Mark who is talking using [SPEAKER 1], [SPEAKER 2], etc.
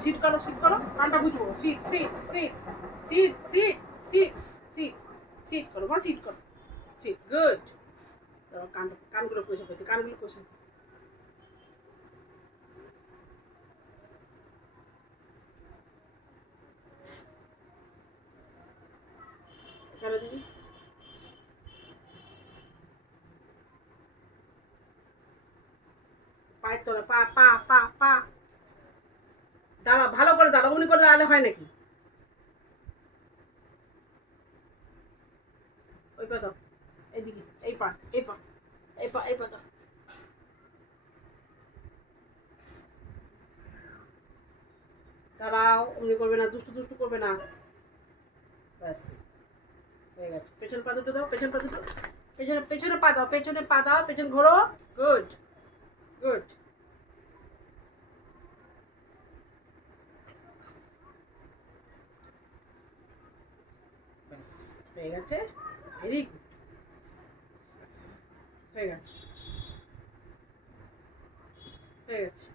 [SPEAKER 1] Seat করো seat করো কানটা বুঝব sit sit sit sit sit sit sit sit করো মা সিট করো সিট গুড কানটা কানগুলো পয়সা করতে কানগুলো পয়সা দিবি পায়ের তলা পা পা পা পা। দাঁড়া ভালো করে দাঁড়া উনি করে দাঁড়ালে হয় নাকি? ওই পা দাও এইদিকে, এই পা এই পা এই পা এই পা দাও দাঁড়াও অমনি করবে না, দুষ্টু দুষ্টু করবে না। ব্যাস, হয়ে গেছে। পেছন পা দুটো দাও পেছন পা দুটো। পেছনে পেছনে পা দাও, পেছনে পা দাও, পেছন ঘোরো। Good good. হয়ে গেছে? ভেরি হয়ে গেছে। হয়ে গেছে।